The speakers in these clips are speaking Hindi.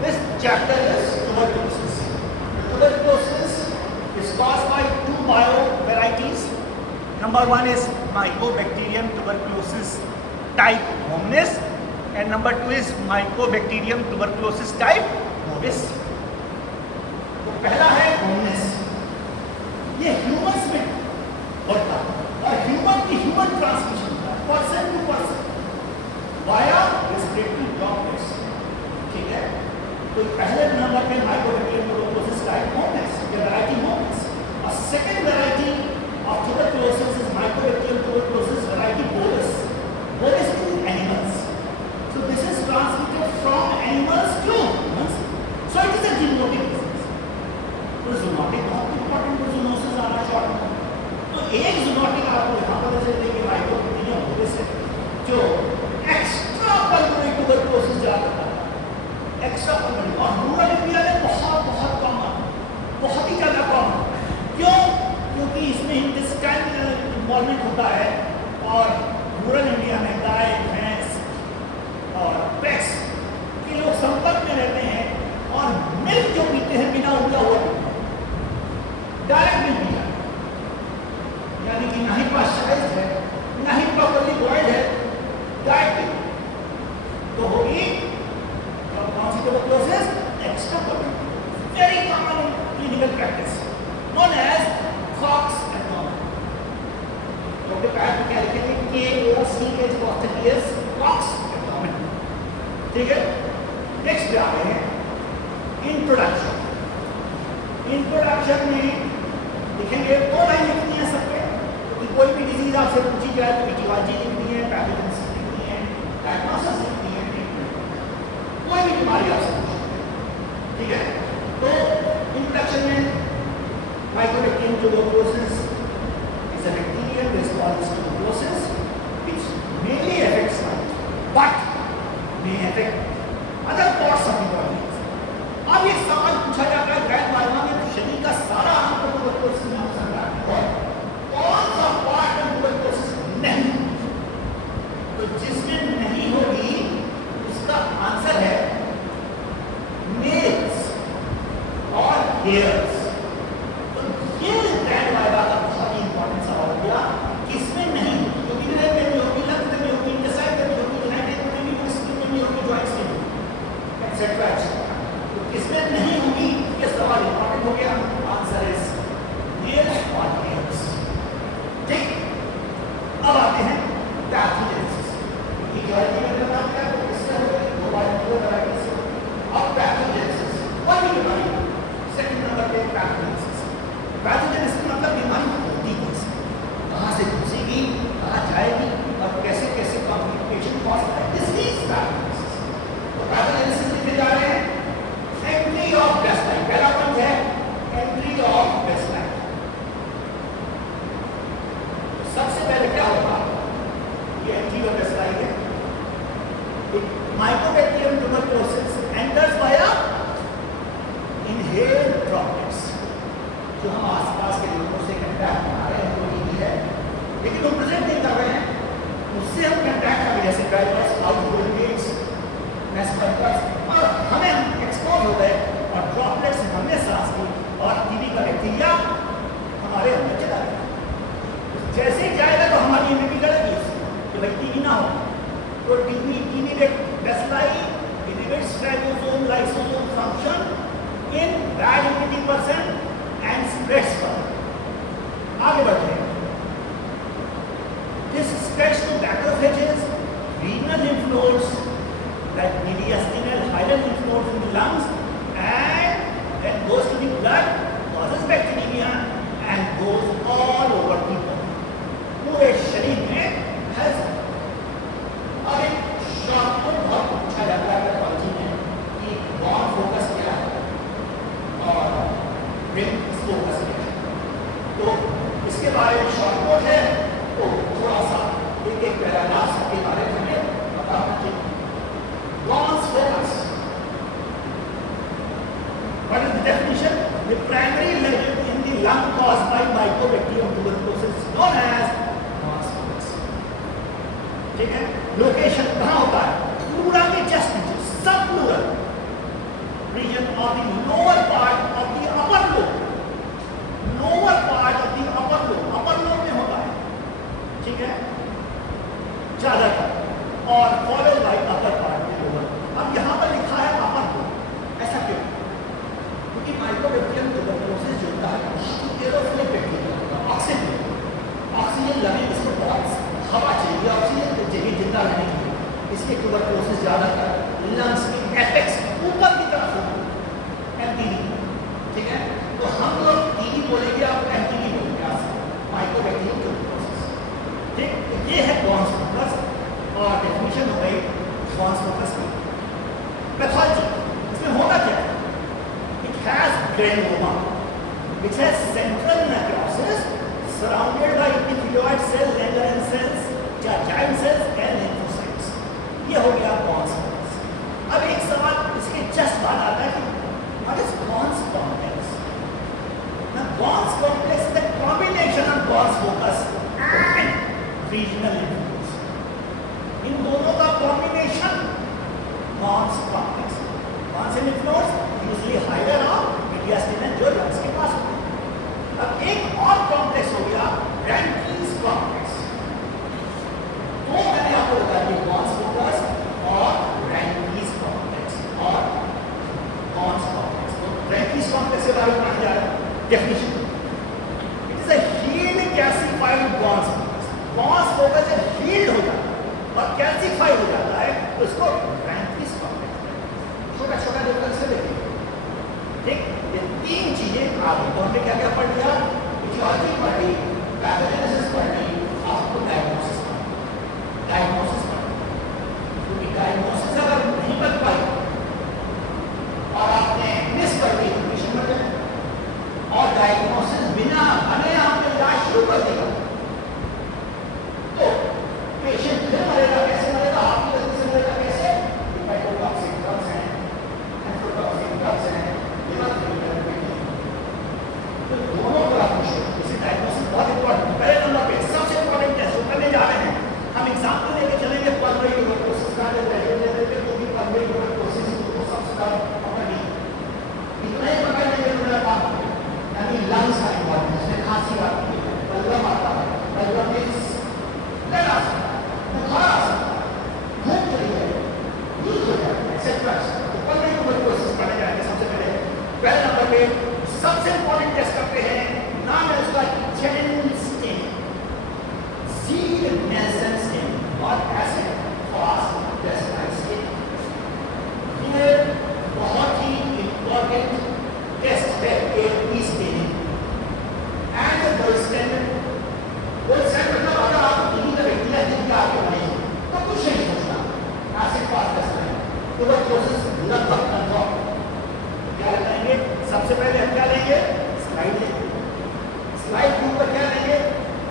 This chapter is tuberculosis. Tuberculosis is caused by two biovarieties. Number one is Mycobacterium tuberculosis type hominis, and number two is Mycobacterium tuberculosis type bovis. तो पहला है होमिनिस, ये ह्यूमंस में होता है और ह्यूमन की ह्यूमन ट्रांसमिशन होता है, person to person via respiratory droplets. ठीक है, तो पहले नंबर पे माइकोबैक्टीरियम ट्यूबरकुलोसिस टाइप होमिनिस, ये वैरायटी होमिनिस, और second variety of tuberculosis is mycobacterium tuberculosis variety bovis. Bovis to animals, so this is transmitted from animals to humans, so it is a zoonotic disease. तो zoonotic बहुत इंपॉर्टेंट zoonosis आना शॉर्ट में, तो एक zoonotic आपको यहाँ पर जैसे देखिए माइकोबैक्टीरियम बोविस है जो एक्स्ट्रा पल्मोनरी ट्यूबरकुलोसिस जाता है, एक्स्ट्रा पल्मोनरी, और रूरल इंडिया में बहुत बहुत कॉमन, बहुत ही ज़्यादा कॉमन। क्यों? क्योंकि इसमें इंटेस्टाइनल इन्वॉल्वमेंट होता है और रूरल इंडिया में गाय भैंस और पेट्स के लोग संपर्क में रहते हैं और मिल्क जो पीते हैं बिना उबला हुआ डायरेक्ट मिल्क पीता है, यानी कि ना ही पाश्चराइज्ड है ना ही प्रॉपर्ली बॉइल्ड है, डायरेक्ट तो होगी कौन सी tuberculosis? Extra pulmonary, very common in clinical practice known as Koch's abdomen. तो के पैर में क्या लिखेंगे? KOCH Koch's abdomen. ठीक है, नेक्स्ट आ रहे हैं इंट्रोडक्शन। इंट्रोडक्शन में लिखेंगे दो लाइन लिखनी है सब पे, कि कोई भी डिजीज आपसे पूछी जाए तो इटियोलॉजी लिखनी है, पैथोजेनेसिस लिखनी है, डायग्नोसिस लिखनी है, ट्रीटमेंट, कोई भी बीमारी आपसे पूछी। ठीक है, तो इंट्रोडक्शन में Mycobacterium tuberculosis is a bacterial response to tuberculosis which mainly affects lung but may affect other parts of the body. अब ये सवाल पूछा जाता है गैर मालूम में शरीर का सारा अंग ट्यूबरकुलोसिस में हो सकता है, कौन सा पार्ट में ट्यूबरकुलोसिस नहीं? तो जिसमें नहीं होगी उसका आंसर है नेल्स और हेयर्स। तो ये ग्रैंड वाइवा का बहुत ही इंपॉर्टेंट सवाल हो गया, किसमें नहीं होगी? जो किडनी में नहीं होगी, लंग्स में नहीं होगी, इंटेस्टाइन में नहीं होगी, जेनेटिक में नहीं होगी, स्किन में नहीं होगी, जॉइंट्स में नहीं होगी, एक्सेट्रा एक्सेट्रा। तो किसमें नहीं होगी ये सवाल इंपॉर्टेंट हो गया, आंसर इज नेल्स और हेयर्स। ठीक, अब आते हैं पैथोजेनेसिस। इटियोलॉजी में जब बात करें तो इससे हो गई दो वैरायटी से। अब पैथोजेनेसिस कोई भी बीमारी, सेकंड नंबर पे पैथोजेनेसिस। पैथोजेनेसिस मतलब बीमारी होती कैसे, कहाँ से घुसेगी, कहाँ जाएगी और कैसे कैसे कॉम्प्लिकेशन कॉज है, डिसीज पैथोजेनेसिस। तो पैथोजेनेसिस लिखे जा रहे हैं एंट्री ऑफ बेस्ट लाइन, पहला पॉइंट है एंट्री ऑफ बेस्ट लाइन। सबसे पहले क्या होगा, ये एंट्री ऑफ बेस्ट लाइन है, Mycobacterium tuberculosis enters via inhaled droplets, जो हम आसपास के लोगों से कंटैक्ट बना रहे हैं, उनको भी है लेकिन वो प्रेजेंट नहीं कर रहे हैं, उससे हम कंटैक्ट कर रहे हैं, जैसे ड्राइवर्स, आउटगोइंग गेट्स, नेस्पर्टर्स, और हमें एक्सपोज हो गए और ड्रॉपलेट्स हमने सांस ली और टीबी का बैक्टीरिया हमारे अंदर चला गया। जैसे ही जाएगा तो हमारी इम्यूनिटी करेगी कि भाई टीबी ना हो, तो TB bacilli inhibits ribosome lysosome function in bad immunity person and spreads further. आगे बढ़ते हैं, this spreads to macrophages, renal lymph nodes, like mediastinal hilar lymph nodes in the lungs, and then goes to the blood, causes bacteremia and goes all over the body. पूरे शरीर में फैल। अब एक शॉर्ट को बहुत पूछा जाता है पैथोलॉजी में कि बॉन फोकस क्या है और ब्रेन फोकस क्या है, तो इसके बारे में शॉर्ट कोट है, तो थोड़ा सा एक एक पैराग्राफ के बारे में हमें बताना चाहिए। Ghon's focus, what is the definition? of the lower part of the upper lobe, lower part of the upper lobe में होता है, ठीक है, ज्यादातर, और followed by upper part में lower। अब यहाँ पर लिखा है upper lobe, ऐसा क्यों? क्योंकि माइकोबैक्टीरियम ट्यूबरकुलोसिस जो होता है एरोफिलिक बैक्टीरिया, ऑक्सीजन लगे, इसको बहुत हवा चाहिए, ऑक्सीजन चाहिए जिंदा रहने के लिए, इसके ट्यूबरकुलोसिस ज्यादातर लंग्स के एपेक्स ऊपर की तरफ होता है, एमटीडी, ठीक है। तो हम लोग टीडी बोलेंगे, आप एमटीडी बोलेंगे, आप माइकोबैक्टीरियम ट्यूबरकुलोसिस, ठीक। तो ये है गॉन्स फोकस, और डेफिनेशन हो गई गॉन्स फोकस की। पैथोलॉजी, इसमें होता क्या है? It has granuloma which has central necrosis surrounded by epithelioid cell, Langerhans cells, giant cells and lymphocytes। ये हो गया गॉन्स फोकस। अब एक सवाल इसके जस्ट बाद आता है कि what is gones complex? Now gones complex is the combination of gones focus and regional lymph nodes। इन दोनों का combination gones complex. Gones lymph nodes usually higher on mediastinum जो लंग्स के पास होते हैं। अब एक और कॉम्प्लेक्स हो गया रैंकीन्स कॉम्प्लेक्स। तो मैंने आपको बता दिया गॉन्स फोकस और रैंकीन्स कॉम्प्लेक्स और गॉन्स कॉम्प्लेक्स। तो रैंकीन्स कॉम्प्लेक्स के बारे में पढ़ा जा रहा है, definition. It is a healed calcified Ghon's focus. Ghon's focus जब हील्ड हो जाता है और कैल्सिफाइड हो जाता है तो उसको रैंकीन्स कॉम्प्लेक्स। छोटा छोटा डिफरेंस है, देखिए, ठीक। ये तीन चीजें आगे तो हमने क्या क्या पढ़ लिया? फिजियोलॉजी पढ़ी, पैथोजेनेसिस पढ़ी, आपको डायग्नोसिस पढ़ी। क्योंकि डायग्नोसिस अगर नहीं बन पाई और आपने मिस कर दी तो पेशेंट मर जाए, और डायग्नोसिस बिना बने आपने इलाज शुरू कर दिया तो पेशेंट फिर मरेगा। कैसे मरेगा? आपकी गलती से मरेगा। कैसे? फाइटोटॉक्सिक ड्रग्स हैं, एंथ्रोटॉक्सिक ड्रग्स हैं, तो दोनों का इसी डायग्नोसिस बहुत इंपॉर्टेंट। पहले नंबर पे सबसे इंपॉर्टेंट टेस्ट जो करने जा रहे हैं, हम एग्जांपल लेके चलेंगे पल्मोनरी ट्यूबरकुलोसिस का, तो भी पल्मोनरी ट्यूबरकुलोसिस को सबसे ज्यादा पकड़ ली, इतना ही पकड़ लेंगे तो मेरा काम हो गया। यानी लंग्स का इंपॉर्टेंट, इसमें खांसी आती है, बलगम आता है, बलगम मींस ब्लड आ सकता है, बुखार आ सकता है, भूख चली जाएगी, लीक हो जाएगा, एक्सेट्रा। तो पल्मोनरी ट्यूबरकुलोसिस पढ़ने जाएंगे सबसे पहले नंबर पे सबसे इंपॉर्टेंट टेस्ट करते हैं, नाम है उसका जेनेन स्टेन, सीड नेल्सन स्टेन और एसिड फास्ट इंटेस्टाइन स्टेन। ये बहुत ही इंपॉर्टेंट टेस्ट है AP staining and gold standard. Gold standard मतलब अगर आप टीबी का बैक्टीरिया जिनके आगे बढ़े तो कुछ नहीं सोचना, एसिड फास्ट इंटेस्टाइन ट्यूबरकुलोसिस लगभग कंफर्म। क्या लगाएंगे? सबसे पहले हम क्या लेंगे? स्लाइड लेंगे। स्लाइड के ऊपर क्या लेंगे?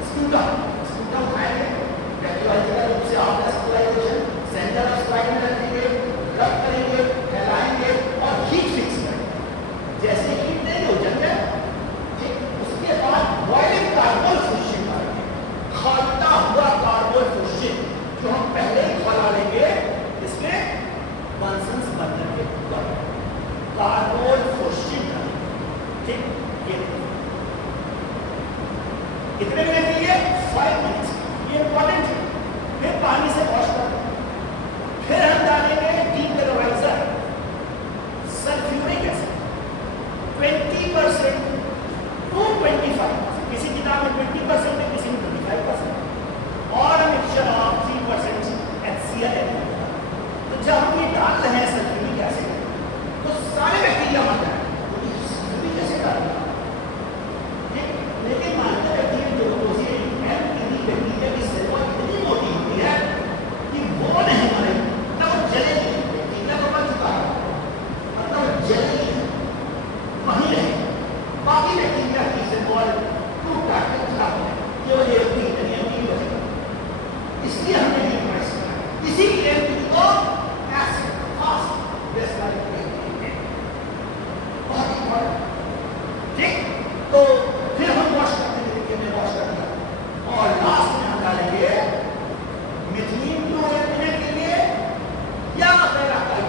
स्पूटम उठाएंगे, बैक्टीरियोलॉजिकल रूप से आप हॉस्पिटलाइजेशन सेंटर ऑफ स्लाइड में रखेंगे, रब करेंगे, फैलाएंगे और हीट फिक्स करेंगे। जैसे हीट देंगे हो जाएगा, ठीक। उसके बाद बॉइलिंग कार्बोल फ्यूशन करेंगे, खौलता हुआ कार्बोल फ्यूशन जो हम पहले ही खौला लेंगे, इसमें बंसन्स बनने के ऊपर कार्बोल फ्यूशन करेंगे, ठीक। ये कितने मिनट के लिए? 5 मिनट्स। ये इंपॉर्टेंट है। फिर पानी से वॉश कर, फिर हम डालेंगे डीक्लोराइजर, सल्फ्यूरिक एसिड 20% to 25%, किसी किताब में 20% है, किसी में 25%, और मिक्सचर ऑफ 3% HCl। तो जब हम ये डाल रहे हैं सल्फ्यूरिक एसिड तो सारे बैक्टीरिया मर जाएंगे, क्योंकि सल्फ्यूरिक एसिड डालना। लेकिन मानते बैक्टीरिया जो एमटीडी बैक्टीरिया की सेल वॉल इतनी मोटी होती है कि वो नहीं मरेगी, ना वो जलेगी। बैक्टीरिया तो मर चुका है, मतलब वो जलेगी वहीं रहेगी। बाकी बैक्टीरिया की सेल वॉल टूट काट के खराब हो जाएगी, केवल एमटीडी बचेगा। इसलिए हमने ये प्रयास किया, इसी के एमटीडी को एसिड फास्ट बेसलाइन बहुत इंपॉर्टेंट, ठीक। तो फिर हम वॉश करने के तरीके में वॉश कर दिया और लास्ट में हम डालेंगे मिथिलीन ब्लू 1 मिनट के लिए या मेलाकाइड।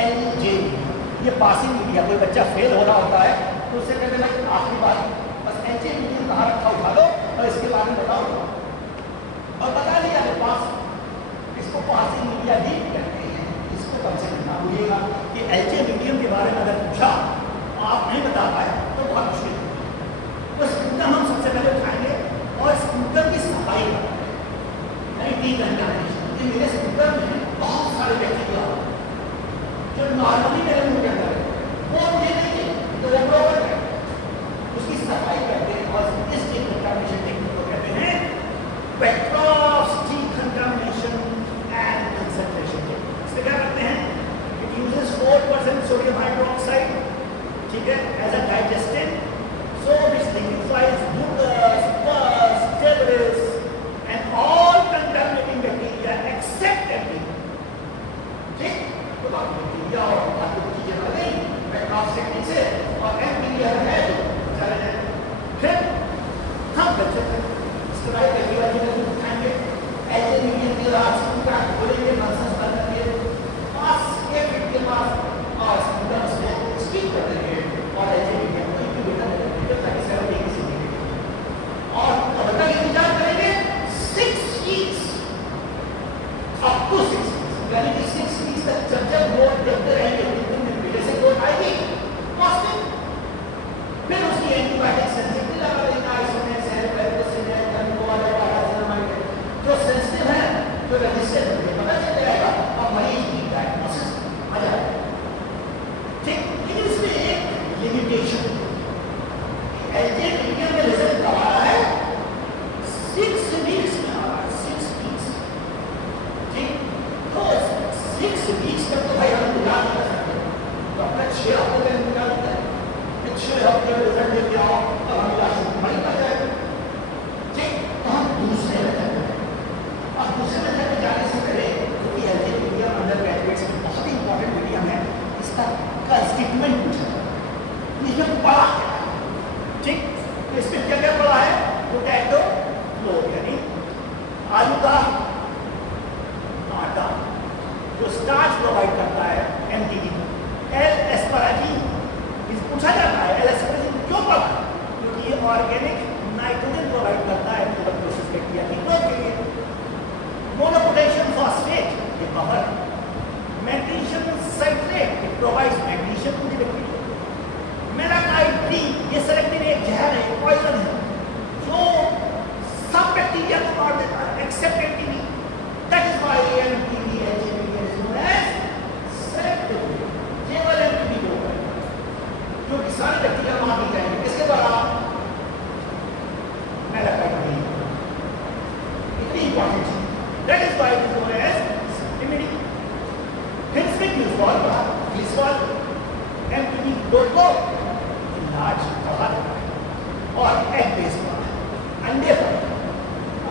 LJ, ये पासिंग मीडिया, कोई बच्चा फेल हो रहा होता है तो उससे कहते हैं भाई आखिरी बार बस LJ मीडियम कहाँ रखा उठा लो और इसके बारे में बताओ, और बता लिया है पास, इसको पासिंग मीडिया भी कहते हैं। इसको कम से कम ना भूलिएगा कि LJ मीडियम के बारे में अगर पूछा आप नहीं बता पाए तो बहुत मुश्किल है। तो सिम्टम हम सबसे पहले उठाएंगे और सिम्टम की सफाई यानी डीकंटामिनेशन। ये मेरे सिम्टम में बहुत सारे बैक्टीरिया जो नॉर्मली मेरे मुंह के अंदर है वो मुझे नहीं चाहिए, तो ओवरऑल है उसकी सफाई करते हैं और इस डीकंटामिनेशन टेक्निक को कहते हैं Petros decontamination and concentration technique. इसमें क्या करते हैं, इट यूजेस 4% सोडियम हाइड्रोक्साइड, ठीक है, as a digestant, so which liquefies mucus, pus, debris and all contaminating bacteria except bacteria, ठीक, तो बाकी बैक्टीरिया और बाकी चीजें आ गई पेट्रोस टेक्निक से और बैक्टीरिया है जो चले जाए। फिर हम बच्चे स्टेराइल बैक्टीरिया को उठाएंगे, ऐसे मीडियम के राज पूरा खोलेंगे नॉनसेंस बंद करके पास एक मिनट के बाद और स्टूडेंट्स ने स्टिक कर देंगे और ऐसे मीडियम को इंक्यूबेटर में रखेंगे ताकि सेल एक से और तब तक इंतजार करेंगे 6 weeks अप टू 6 weeks, यानी कि 6 weeks तक जब वो देखते रहेंगे जैसे ग्रोथ आएगी पॉजिटिव, फिर उसकी एंटीबायोटिक सेंसिटिव लगा देना, इसमें सेल पेरिकोसिस है, टर्मोवालाइट जो सेंसिटिव है, जो रेजिस्टेंट है, पता चल जाएगा और मरीज की डायग्नोसिस आ जाएगा। ठीक, लेकिन इसमें एक लिमिटेशन, LJ मीडियम में रिजल्ट कब आ रहा है 6 weeks में आ रहा है, 6 weeks, ठीक, तो 6 weeks तक तो भाई हम इंतजार नहीं कर सकते, तो अपना 6 हफ्ते का इंतजार होता है, फिर 6 हफ्ते में रिजल्ट लेके आओ तो हम इलाज नहीं कर जाएगा, ठीक, तो हम दूसरे मेथड में और दूसरे मेथड में जाने से पहले क्योंकि LJ मीडियम अंडर ग्रेजुएट्स में बहुत ही इंपॉर्टेंट मीडियम है, इसका कंस्टिट्यूएंट पूछा इसमें पढ़ा है, ठीक, तो इसमें क्या क्या पढ़ा है, पोटैटो फ्लोर यानी आलू का आटा जो स्टार्च प्रोवाइड करता है MTD, एल एस्परागिन पूछा जाता है, एल एस्परागिन क्यों पढ़ा, क्योंकि ये ऑर्गेनिक नाइट्रोजन प्रोवाइड करता है ट्यूबरकुलोसिस बैक्टीरिया की ग्रोथ के लिए। मोनोपोटेशियम फॉस्फेट ये buffer, magnesium citrate it provides magnesium to the bacteria, malachite B ये सेलेक्टिव एक जहर है, पॉइजन है जो सब बैक्टीरिया को मार देता है except MTB, that is why MTB is known as selective, केवल एंटीबी को क्योंकि सारे बैक्टीरिया मार दी जाएंगे किसके द्वारा, मेलाकाइड B, इतनी इंपॉर्टेंट चीज, that is why it is known as immunity। फिर से ग्लिसरॉल का ग्लिसरॉल एंटीबी डोट को इलाज बढ़ा देता है और एग बेस्ड अंडे पर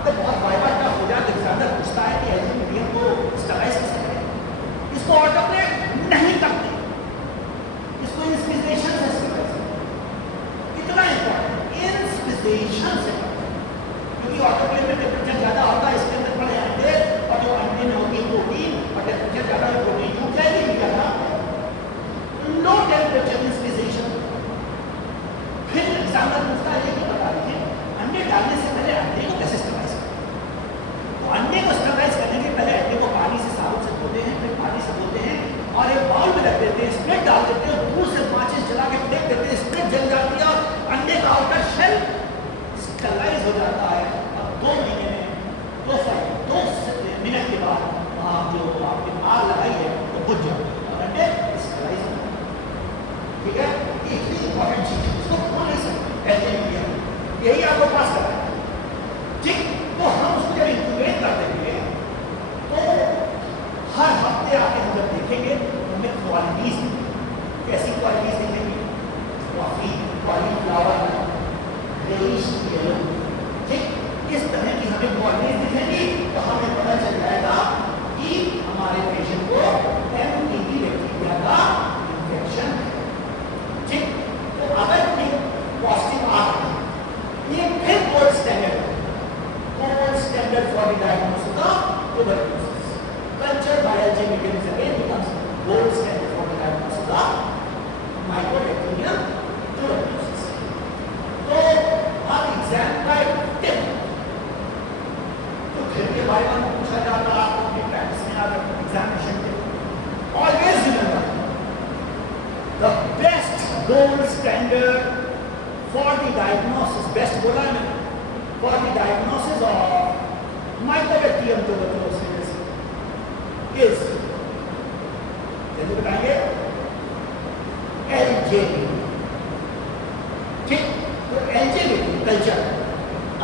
अगर बहुत वाइवा टफ हो जाए तो एग्जामिनर पूछता है कि LJ मीडियम को स्टराइज कैसे करें, इसको ऑटोक्लेव नहीं करते, इसको इंस्पिरेशन से स्टराइज करते, इतना इंपॉर्टेंट इंस्पिरेशन से करते, क्योंकि ऑटोक्लेव में टेम्परेचर ज़्यादा होता है, इसके अंदर पड़े अंडे और जो अंडे में होगी प्रोटीन और टेम्परेचर ज़्यादा है प्रोटीन छूट जाएगी ज़्यादा लो टेम्परेचर इंस्पिरेशन। फिर एग्जामिनर पूछता है कि बता दीजिए अंडे डालने से पहले अंडे को कैसे स्टराइज करें, तो अंडे को स्टराइज करने के पहले अंडे को पानी से साबुन से धोते हैं, फिर पानी से धोते हैं और एक बाउल में रख देते हैं, स्प्रेड डाल देते हैं और दूर से माचिस जला के फेंक देते हैं, स्प्रेड जल जाती है और अंडे का आउटर शेल स्टराइज हो जाता है। अब 2 महीने में 2 मिनट के बाद वहाँ जो आपने आग लगाई है वो बुझ जाती है और अंडे स्टराइज हो जाते हैं, ठीक है, इतनी इंपॉर्टेंट चीज है, उसको खो नहीं सकते LJ मीडियम, यही आपको पास करना है, ठीक, तो हम उसको जब इंक्यूबेट कर देंगे तो हर हफ्ते आके हम जब देखेंगे तो हमें क्वालिटीज कैसी क्वालिटीज दिखेंगी, कॉफी कॉलीफ्लावर रेडिश येलो, ठीक, इस तरह की हमें क्वालिटीज दिखेंगी तो हमें पता चल जाएगा कि हमारे पेशेंट को MTB बैक्टीरिया का इन्फेक्शन है, ठीक, तो अगर पॉजिटिव आ रहा है ये फिर gold standard for the diagnosis, best बोला है मैंने, for the diagnosis of mycobacterium tuberculosis is, जल्दी बताएंगे, LJB। ठीक, तो LJB कल्चर।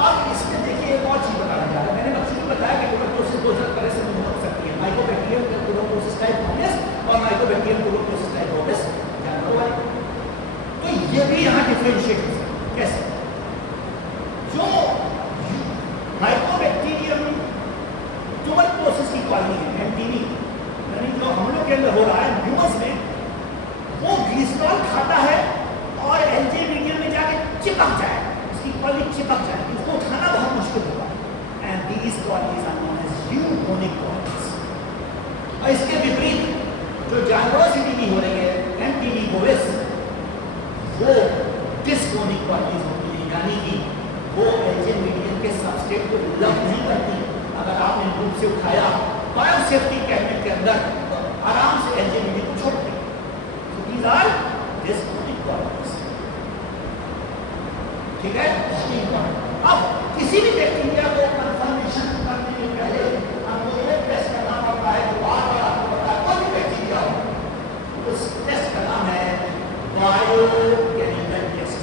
अब इसमें देखिए एक और चीज बताया जा रहा है, मैंने बच्चों को बताया कि ट्यूबरकुलोसिस दो तरह से हो सकती है, माइकोबैक्टीरियम ट्यूबरकुलोसिस टाइप मोबिस और माइकोबैक्टीरियम ट्यूबरकुलोसिस टाइप मोबिस। जानते हो भाई, तो ये भी यहाँ डिफरेंशिएट हो सकता है। कैसे? जो माइकोबैक्टीरियम ट्यूबरकुलोसिस की कॉलोनी है, एमटीबी, यानी जो हम लोग के अंदर हो रहा है ह्यूमस में, वो ग्लिसरॉल खाता है और एलजे मीडियम में जाके चिपक जाए, उसकी कॉलोनी चिपक जाए, उसको उठाना बहुत मुश्किल होगा। And these colonies are known as eugonic colonies. और इसके विपरीत जो जानवरों से टीबी हो रही है, एमटीबी बोविस, वो डिस्कोनिक कॉलोनीज होती है, यानी कि वो एलजे मीडियम के सबस्ट्रेट को लव नहीं करती। अगर आपने धूप से उठाया बायोसेफ्टी कैबिनेट के अंदर, तो आराम से एलजे मीडियम को छोड़ दें। So these are disconik colonies। ठीक है, अब किसी भी बैक्टीरिया को कंफर्मेशन करने के पहले हमको ये टेस्ट करना पड़ता है, जो बार बार आपको पता है, कोई भी बैक्टीरिया हो, उस टेस्ट का नाम है बायोकेमिकल टेस्ट।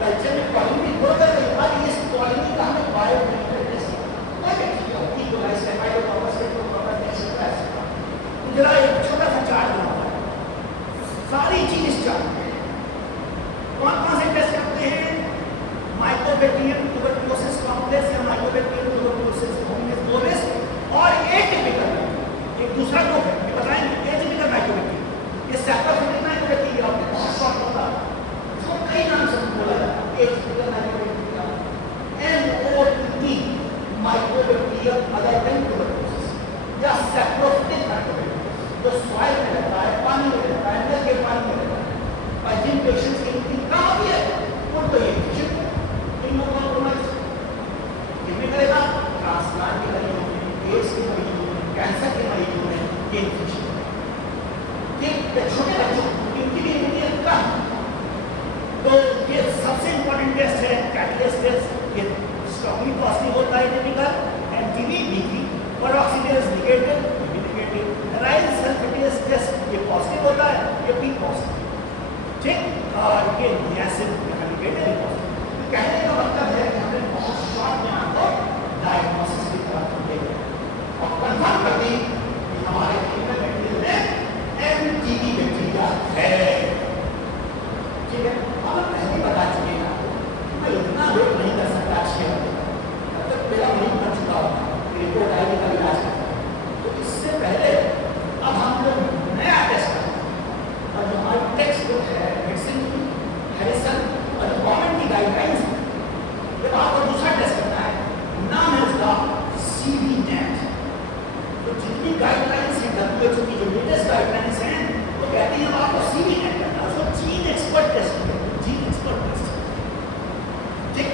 कल्चर में कॉलोनी बोलते हैं, अब इस कॉलोनी का हमें बायोकेमिकल टेस्ट, कोई बैक्टीरिया हो, E coli, staphylococcus, Streptococcus, etcetera etcetera, जरा एक छोटा सा चार्ट बनाओ, सारी चीज इस चार्ट में। कौन कौन से टेस्ट करते हैं? माइकोबैक्टीरियम ट्यूबरकुलोसिस कॉम्प्लेक्स या माइकोबैक्टीरियम ट्यूबरकुलोसिस बोविस, और एटिपिकल, एक दूसरा ग्रुप है, ये बताएंगे एटिपिकल माइकोबैक्टीरियम। ये सैप्रोफिटिक माइकोबैक्टीरिया होते हैं, बहुत शॉर्ट होता है, इसको कई नाम से बोला जाता है, atypical mycobacteria, MOTT Mycobacterium other than tuberculosis, या सैप्रोफिटिक माइकोबैक्टीरियम, जो सॉइल में रहता है, पानी में रहता है, नल के पानी में रहता है, और जिन पेशेंट्स की इनकी कम होती है उनको ये इन्फेक्शन, कितने करेगा, ट्रांसप्लांट के मरीजों में, एड्स के मरीजों में, कैंसर के मरीजों में ये इन्फेक्शन। ठीक, छोटे बच्चों इनकी भी इम्यूनिटी कम, तो ये सबसे इंपॉर्टेंट टेस्ट है कैटलेस टेस्ट। ये स्ट्रांगली पॉजिटिव होता है टिपिकल एंटीबी बीपी, पेरोक्सिडेज नेगेटिव, राइल सल्फेटेज टेस्ट ये पॉजिटिव होता है, ये पी पॉजिटिव। ठीक, और ये नियासिन नेगेटिव पॉजिटिव। कहने का मतलब है कि हमने बहुत शॉर्ट में आपको डायग्नोसिस की तरफ ले गए और कंफर्म कर दी कि हमारे फीमेल बैक्टीरिया में एमटीबी बैक्टीरिया है। ठीक है, अब पहले बता चुके हैं आपको, मैं इतना वेट नहीं कर सकता 6 घंटे तब तक मेरा मरीज कर चुका होगा, रिपोर्ट आएगी का इलाज करता है। तो इससे पहले अब हम लोग नया टेस्ट करते हैं, और जो हमारी टेक्स्ट बुक है मेडिसिन की, हैरिसन और गवर्नमेंट की गाइडलाइंस, जब आपको दूसरा टेस्ट करना है, नाम है उसका सीवी नेट। तो जितनी गाइडलाइंस हैं WHO की, जो लेटेस्ट गाइडलाइंस हैं, वो कहती हैं आपको सीवी नेट करना है, उसको जीन एक्सपर्ट टेस्ट करना है, जीन एक्सपर्ट टेस्ट। ठीक,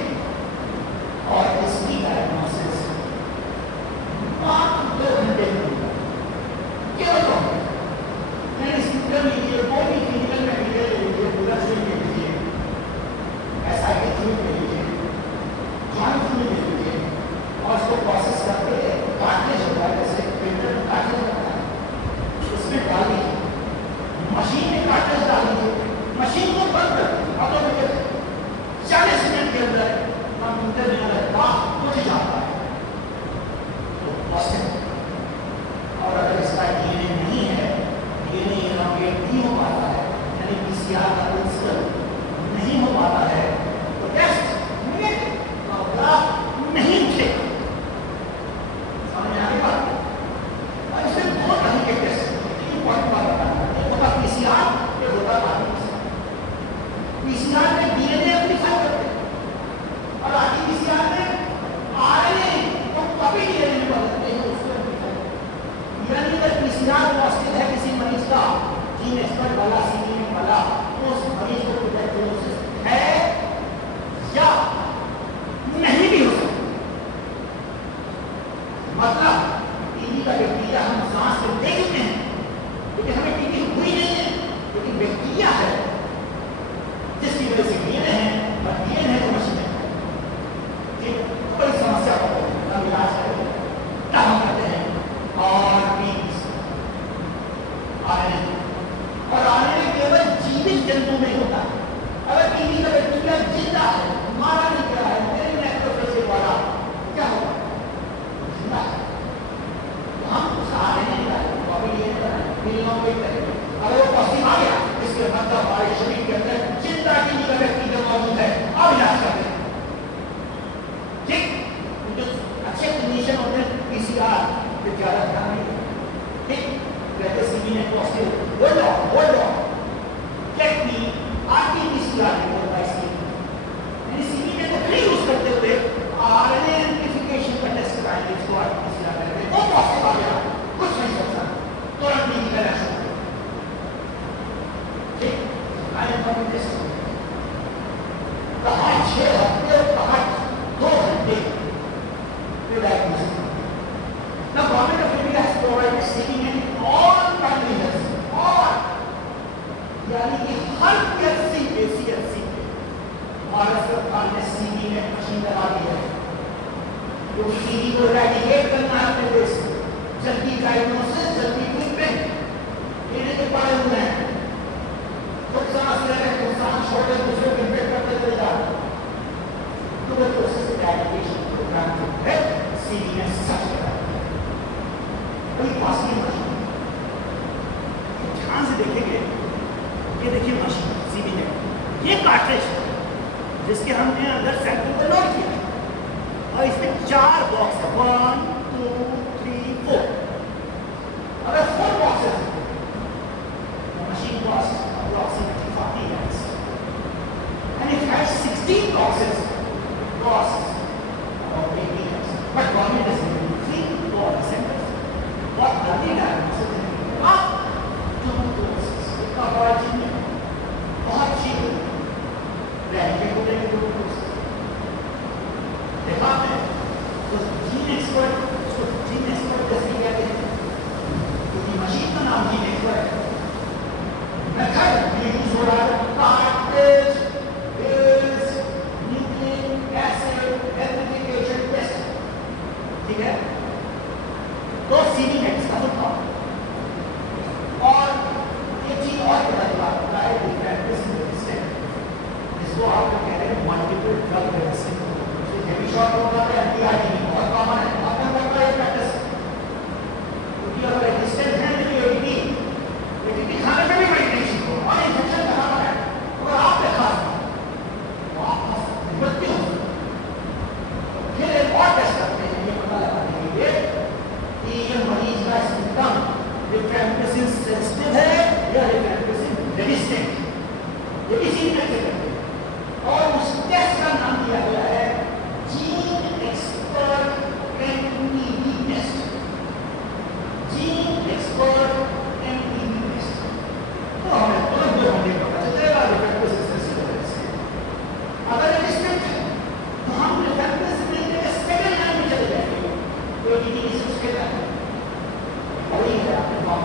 और इसकी डायग्नोसिस मात्र 2 घंटे में होगा, केवल 2 घंटे। सिम्टम लीजिए, कोई भी क्लिनिकल मटेरियल ले लीजिए, पूरा ले लीजिए, SIT फ्लूइड ले लीजिए, जॉइंट फ्लूइड ले लीजिए, और उसको प्रोसेस करके कार्टिलेज होता है, जैसे प्रिंटर में कार्टिलेज होता है, उसमें डाल दीजिए, मशीन में कार्टिलेज डाल दीजिए, मशीन को बंद कर दीजिए, ऑटोमेटिक 40 मिनट के अंदर कंप्यूटर में कुछ जाता है, तो पॉसिबल। और अगर इसका DNA नहीं है, DNA इनोवेट नहीं हो पाता है, यानी PCR का प्रिंसिपल नहीं हो पाता है, तो टेस्ट नेगेटिव और ग्राफ नहीं उठेगा। समझ में आने बात? और इसमें 2 तरह के टेस्ट, इंपॉर्टेंट बात बताना, एक होता PCR, एक होता RT-PCR। PCR में DNA एम्प्लीफाई करते हैं, और RT-PCR में RNA को कॉपी DNA में बदलते हैं, उसको एम्प्लीफाई करते हैं। यानी अगर PCR पॉजिटिव है किसी मरीज का, जीन एक्सपर्ट वाला, सीनियर वाला, तो उस मरीज को ट्यूबरकुलोसिस है या नहीं भी हो सकता। मतलब टीबी का बैक्टीरिया हम सांस से देख सकते हैं, लेकिन हमें टीबी हुई नहीं है, लेकिन बैक्टीरिया है, जंतु में होता है। अगर टीबी का बैक्टीरिया जिंदा है, मारा नहीं गया है, मेरे मैक्रोफेज के द्वारा क्या होगा? जिंदा है। तो हम उसका आगे नहीं डालेंगे, तो अभी ये मिनिमम वेट करेंगे। अगर वो पॉजिटिव आ गया, इसके मतलब हमारे शरीर के अंदर जिंदा टीबी का बैक्टीरिया मौजूद है, अब इलाज करते हैं। ठीक, जो अच्छे कंडीशन होते हैं पीसीआर पे ज्यादा ध्यान नहीं देते। ठीक, कहते सीबी ने positive hold on let me RTPCR report by CB, यानी सीबी ने को फ्री यूज करते हुए आरएनए एम्प्लीफिकेशन का टेस्ट कराएंगे, इसको आरटीपीसीआर करेंगे। वो पॉजिटिव आ गया, कुछ नहीं सकता, तुरंत टीबी का लक्षण। ठीक, आरएनए टेस्ट कहा 6 हफ्ते कहा 2 घंटे फिर diagnosis. Now government of India has provided seeking in all primary health, all यानी कि हर CHC पे भारत सरकार ने सीबी में मशीन लगा दी है, क्योंकि सीबी को इरेडिकेट करना है अपने देश में। जल्दी डायग्नोसिस, जल्दी ट्रीटमेंट लेने के पड़े हुए हैं। खुद सांस ले रहे, खुद सांस छोड़ रहे, दूसरे को इन्फेक्ट करते चले जा रहे। ट्यूबरकुलोसिस इरेडिकेशन प्रोग्राम जो है सीबी ने सच करा। कोई पास नहीं मशीन, ध्यान से देखेंगे, ये देखिए मशीन सीबी ने, ये कार्ट्रिज जिसके हमने अंदर सैंपल को लोड किया और इसमें 4 बॉक्स है, 1 2 3 4। अगर 4 boxes the machine costs approximately 40 lakhs and if it has 16 boxes costs about 80 lakhs, but government has given free to all the centers. What early diagnosis up to doses इतना बड़ा चीज है, बहुत चीज रहने को लेकर देखा है। तो जीन एक्सपर्ट, उसको जीन एक्सपर्ट कैसे कहते हैं? क्योंकि मशीन का नाम जीन एक्सपर्ट है। मेथड ये यूज हो रहा है cartridge is nucleic acid amplification test. ठीक है, तो सीबी नेट इसका फुल फॉर्म। और एक चीज और बता है जिसको आप कह रहे हैं multiple drug resistant. Heavy shot होगा तो एंटीआईवी बहुत कॉमन है, आपने करना है प्रैक्टिस। क्योंकि अगर रेजिस्टेंट है तो एटीपी खाने में भी मेडिटेशन को और इन्फेक्शन कहाँ पर है, अगर आपने खा तो आप मृत्यु हो। फिर एक और टेस्ट करते हैं ये पता लगाने के लिए कि ये मरीज का सिम्टम रिफ्रैक्टिव सेंसिटिव है या रिफ्रैक्टिव रेजिस्टेंट, ये इसी में से करते हैं। और उस टेस्ट का नाम दिया गया है GeneXpert MPV test. GeneXpert MPV test तो हमें तुरंत 2 घंटे का पता चलेगा रिफ्रैक्टिव सेंसिटिव है। अगर रेजिस्टेंट है तो हम रिफ्रैक्टिव सेंसिटिव के सेकंड लाइन में चले जाएंगे, तो ये उसके लाइन वही है आपके पास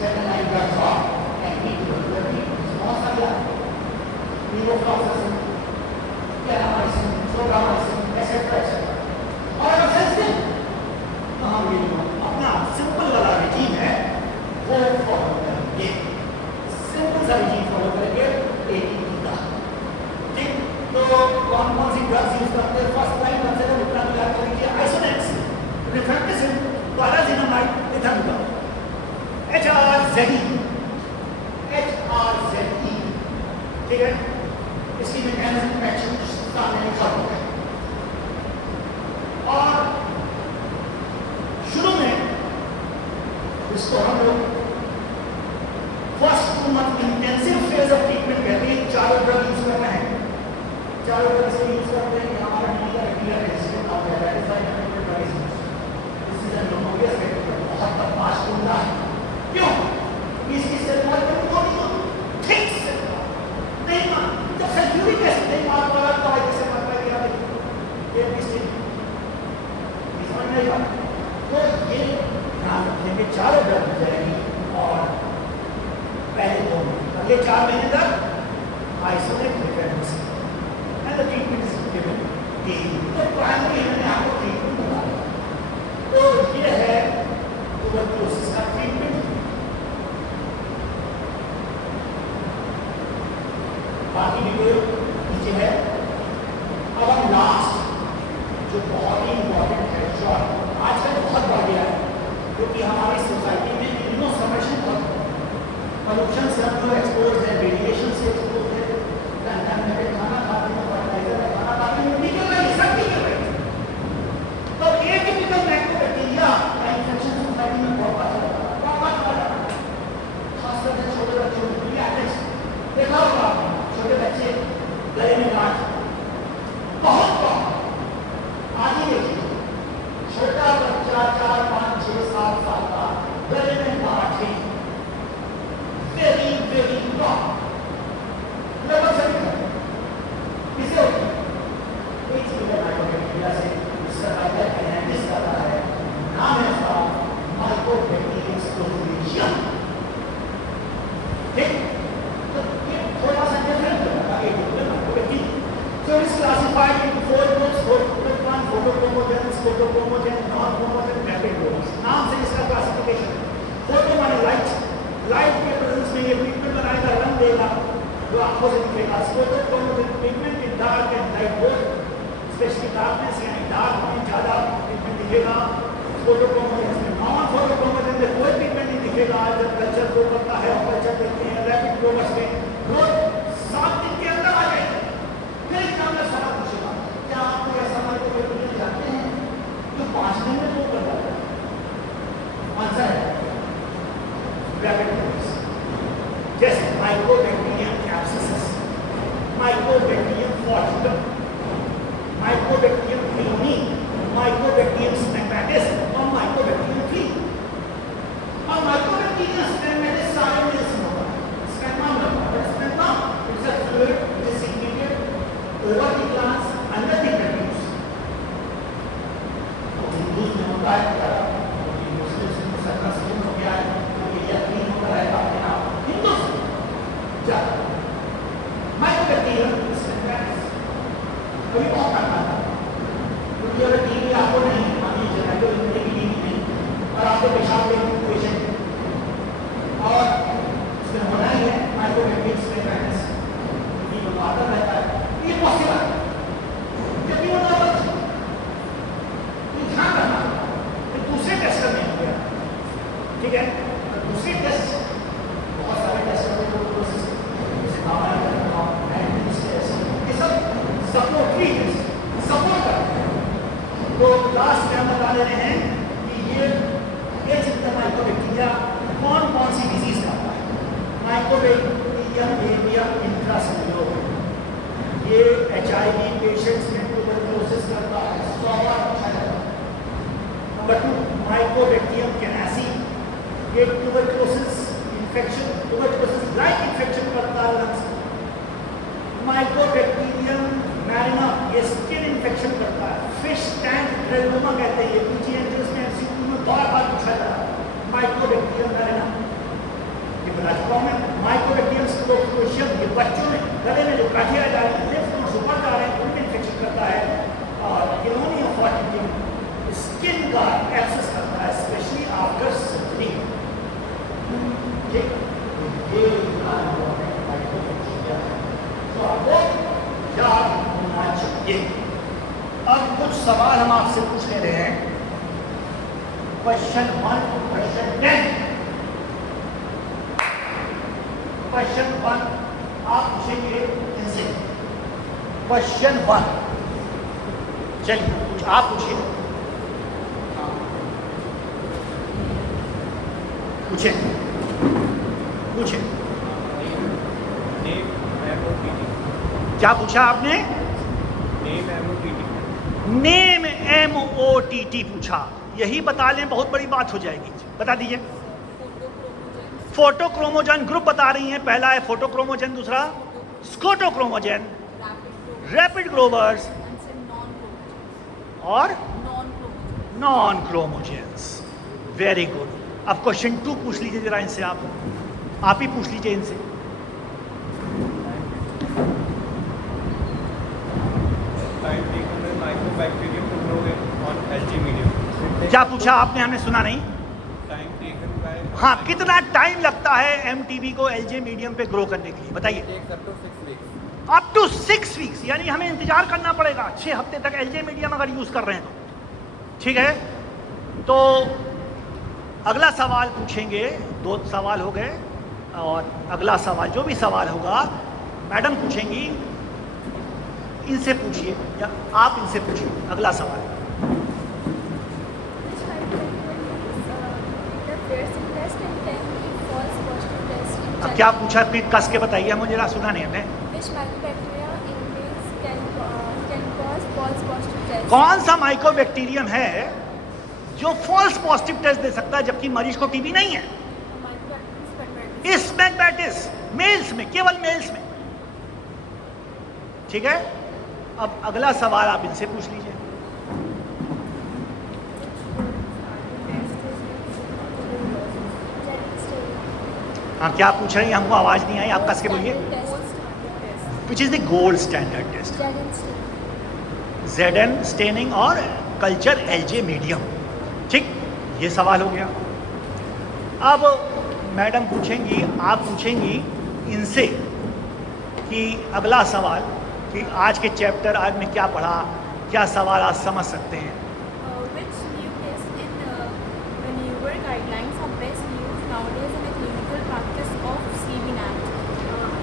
सेकंड लाइन का जवाब एंटीट्यूबरकुलर बहुत सारा न्यूरोफ्लॉक्सिस कैरामाइसिन सोडामाइसिन एसेट्रा एसेट्रा। और अगर सेंसिटिव तो हम ये अपना सिंपल वाला रेजीम है वो फॉलो करेंगे, सिंपल सा रेजीम फॉलो करेंगे एटीपी का। ठीक, तो कौन कौन सी ड्रग्स यूज करते हैं? फर्स्ट लाइन कम से कम इतना तो याद करेंगे, आइसोनेक्स, रिफैम्पिसिन, पाराजिनामाइड, इथानोल, HRZE। ठीक है, इसकी मैकेनिज्म एक्शन सामने लिखा हुआ है। और शुरू में इसको हम लोग first 2 month intensive phase of treatment कहते हैं। 4 ड्रग यूज करना है, 4 ड्रग से यूज करते हैं। हमारा नीला रेगुलर रेजिस्टेंट आप आइडेंटिफाई करने के लिए this is an notorious bacteria, बहुत बदमाश कुंडा है। क्यों? इसकी सेल वॉल पर कोई ठीक से नहीं मार, जब सल्फ्यूरिक एसिड नहीं मार पाया तो ऐसे मार पाया क्या देखिए ये मिस्टेक समझ नहीं पाया। तो ये ध्यान रखेंगे 4 ड्रग हो जाएगी और पहले 2 महीने अगले 4 महीने तक isolate rifampicin and the treatment is given daily. तो प्राइमरी हमने आपको ट्रीटमेंट बता दिया। तो ये है ट्यूबरकुलोसिस का ट्रीटमेंट। पोल्यूशन से हम लोग एक्सपोज है, रेडिएशन से एक्सपोज है, कंटामिनेटेड खाना खाते हैं, फर्टिलाइजर का खाना खाते हैं, निकल रहा है, सब निकल रहा है। तो एक टिपिकल माइक्रोबैक्टीरिया का इन्फेक्शन सोसाइटी में बहुत बार होता है, खासकर से छोटे बच्चों में पीडियाट्रिक्स देखा होगा आपने, छोटे बच्चे गले में गांठ बहुत आज ही देखिए, छोटा बच्चा 4, 5, 6, 7 साल का गले में गांठ है, वेरी वेरी रॉन्ग, लगभग सभी किसे होती है एक चीज माइक्रोबैक्टीरिया से सर्वाइवल एनालिसिस करता है, नाम है उसका माइक्रोबैक्टीरियम स्पोरोरियम। ठीक, तो ये थोड़ा सा डिफरेंट होगा एक mycobacterium. So it is classified into 4 groups: photochromogens, photochromogens, non-chromogens, rapid growers। नाम से इसका क्लासिफिकेशन है। फोटो माने लाइट, लाइट के प्रेजेंस में ये पिगमेंट बनाएगा, रंग देगा जो आंखों से दिखेगा। photochromogen pigment in dark and light both, specially darkness यानी डार्क में ज्यादा पिगमेंट दिखेगा photochromogens में। नॉन फोटोक्रोमोजेन में कोई पिगमेंट नहीं दिखेगा। जब कल्चर ग्रो करता है और कल्चर देखते हैं रैपिड ग्रोवर्स में ग्रोथ 7 दिन के अंदर आ जाएगी। फिर एग्जाम में सवाल पूछेगा, क्या आपको ऐसा माइक्रोबैक्टीरियम जानते हैं जो 5 दिन में ग्रो कर जाता है? आंसर है रैपिड ग्रोवर्स, जैसे mycobacterium abscessus, mycobacterium fortuitum, mycobacterium chelonae, mycobacterium smegmatis और माइक्रोबैक्टीरियम थ्री। और माइक्रोबैक्टीरियम स्टेगमेटिस सारे में इसमें होगा, स्टेगमा में होगा, smegma it's a fluid which is secreted over the glands under the prepuce। तो हिंदूज में होता है क्या, मुस्लिम्स में सर्कमसिजन हो गया है, एरिया क्लीन होता है आपके नाम हिंदूज जा माइक्रोबैक्टीरियम स्टेगमेटिस कभी बहुत करना था, क्योंकि अगर टीबी आपको नहीं मानी जाए तो इनकी टीबी नहीं और आपको पेशाब लेने की पेशेंट और इसमें होना ही है माइक्रोबैक्टीरियम स्टेगमेटिस, ये जो आता रहता है ये पॉसिबल है, क्योंकि वो नॉर्मल है। तो ध्यान रखना कि दूसरे टेस्ट करने हो गया, ठीक है, तो दूसरे टेस्ट बहुत सारे टेस्ट करते हैं प्रोसेस जैसे बाबा ये सब सपोर्टरी टेस्ट सपोर्ट करते हैं। तो लास्ट में हम बता दे रहे हैं कि ये जितना माइक्रोबैक्टीरिया कौन कौन सी डिजीज करता है। माइक्रोबैक्टीरियम एवियम इंट्रासेल्युलर ये HIV पेशेंट्स में ट्यूबरकुलोसिस करता है, 100 बार अच्छा है। नंबर 2 माइक्रोबैक्टीरियम कैनासी, ये tuberculosis infection, tuberculosis like infection करता है लंग्स। माइक्रोबैक्टीरियम मैरिना, ये स्किन इन्फेक्शन करता है। फिश टैंक ग्रेनुलोमा कहते हैं, ये PGMs में MCQ में बार पूछा जाता है। माइक्रोबैक्टीरियम मैरिना ये बता चुका हूं मैं। माइक्रोबैक्टीरियम स्पोरोरियम ये बच्चों में गले में जो गांठें आ जा रही हैं, लिम्फ नोड्स ऊपर जा रहे हैं, उनमें इन्फेक्शन करता है। और किलोनियम फॉर्टिकम स्किन का एक्सेस करता है, स्पेशली आफ्टर सर्जरी। ठीक, ये माइक्रोबैक्टीरिया है तो आपको याद होना चाहिए। अब कुछ सवाल हम आपसे पूछ ले रहे हैं, क्वेश्चन 1 टू क्वेश्चन 10। क्वेश्चन 1 आप पूछेंगे इनसे, क्वेश्चन 1 चलिए कुछ आप पूछिए, पूछे पूछे क्या पूछा आपने? नेम MOTT पूछा, यही बता लें बहुत बड़ी बात हो जाएगी। बता दीजिए। फोटोक्रोमोजेन ग्रुप बता रही हैं, पहला है फोटोक्रोमोजेन, दूसरा स्कोटोक्रोमोजेन, रैपिड ग्रोवर्स और नॉन क्रोमोजेंस। Very good. अब क्वेश्चन 2 पूछ लीजिए जरा इनसे, आप ही पूछ लीजिए इनसे। क्या पूछा आपने? हमने सुना नहीं। हाँ, कितना टाइम लगता है MTB को LJ मीडियम पे ग्रो करने के लिए बताइए? अप टू 6 वीक्स, यानी हमें इंतजार करना पड़ेगा 6 हफ्ते तक LJ मीडियम अगर यूज कर रहे हैं तो। ठीक है, तो अगला सवाल पूछेंगे, 2 सवाल हो गए। और अगला सवाल, जो भी सवाल होगा मैडम पूछेंगी, इनसे पूछिए या आप इनसे पूछिए। अगला सवाल, अब क्या पूछा, फिर कस के बताइए, मुझे जरा सुना नहीं हमने। कौन सा माइक्रोबैक्टीरियम है जो फॉल्स पॉजिटिव टेस्ट दे सकता है जबकि मरीज को टीबी नहीं है? स्मैकबैटिस, मेल्स में, केवल मेल्स में। ठीक है, अब अगला सवाल आप इनसे पूछ लीजिए। हाँ, क्या पूछ रही हैं? हमको आवाज नहीं आई, आप कस के बोलिए। Which is the gold standard test? ZN staining और कल्चर LJ मीडियम। ठीक, ये सवाल हो गया। अब मैडम पूछेंगी, आप पूछेंगी इनसे कि अगला सवाल कि आज के चैप्टर, आज में क्या पढ़ा, क्या सवाल आज समझ सकते हैं।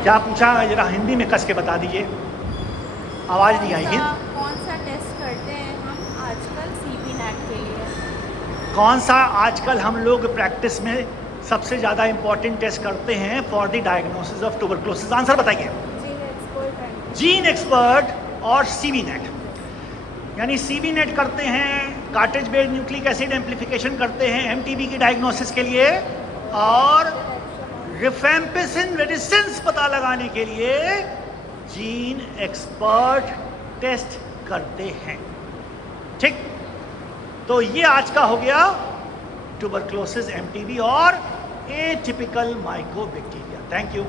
क्या पूछा, जरा हिंदी में कस के बता दीजिए, आवाज नहीं आई। कौन सा टेस्ट करते हैं हम आजकल CB नेट के लिए? कौन सा आजकल हम लोग प्रैक्टिस में सबसे ज़्यादा इंपॉर्टेंट टेस्ट करते हैं for the diagnosis of tuberculosis? Answer बताइए। जीन एक्सपर्ट और CB नेट। यानी CB नेट करते हैं, cartridge based nucleic acid amplification करते हैं MTB की डायग्नोसिस के लिए, और रिफेम्पिसिन रेजिस्टेंस पता लगाने के लिए जीन एक्सपर्ट टेस्ट करते हैं। ठीक, तो ये आज का हो गया ट्यूबरकुलोसिस, MTB और एटिपिकल माइकोबैक्टीरिया। Thank you.